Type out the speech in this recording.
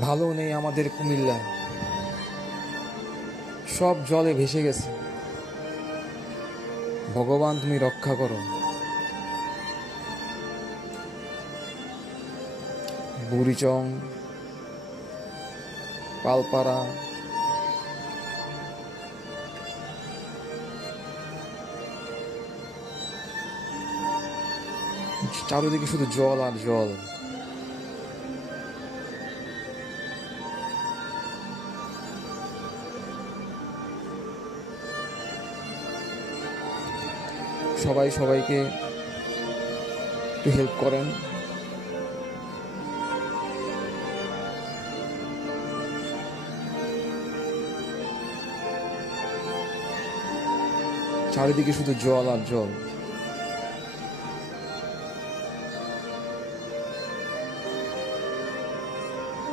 ভালো নেই আমাদের কুমিল্লা, সব জলে ভেসে গেছে। ভগবান তুমি রক্ষা করো। বুড়িচং, পালপাড়া, চারিদিকে শুধু জল আর জল। সবাই সবাইকে একটু হেল্প করেন। চারিদিকে শুধু জল আর জল।